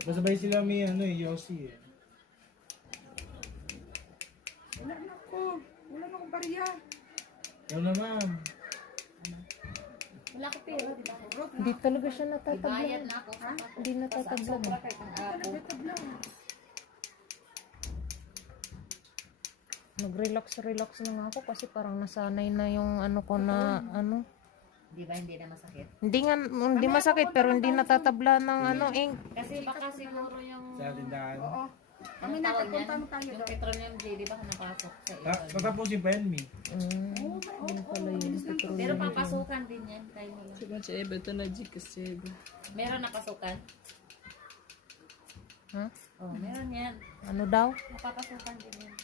Kasabay sila may ano eh, Yossi eh. Wala na ako. Wala na akong bariya. Ikaw na ma'am. Wala ko pero, di ba? Hindi talaga siya natatablan. Bayad na ako. Hindi natatablan. Nagtatablang. Nag-relax na nga ako kasi parang nasanay na yung ano ko na ano. Di ba hindi na masakit? Hindi masakit pero hindi natatabla ng ano ink. Kasi baka siguro yung... Sa tindahan. Oo. Ano Kami tawag nakapunta yan? mo tayo Yung doon. petroleum jelly baka napasok sa iyo. Tatapusin pa yan, Mi. Yun pala yung petrol. Pero papasukan din yan. Kayo nila. Sige, si Eva. Ito na Gcash si Eva. Meron napasukan? Ha? Oh, meron yan. Ano daw? Napapasukan din yan.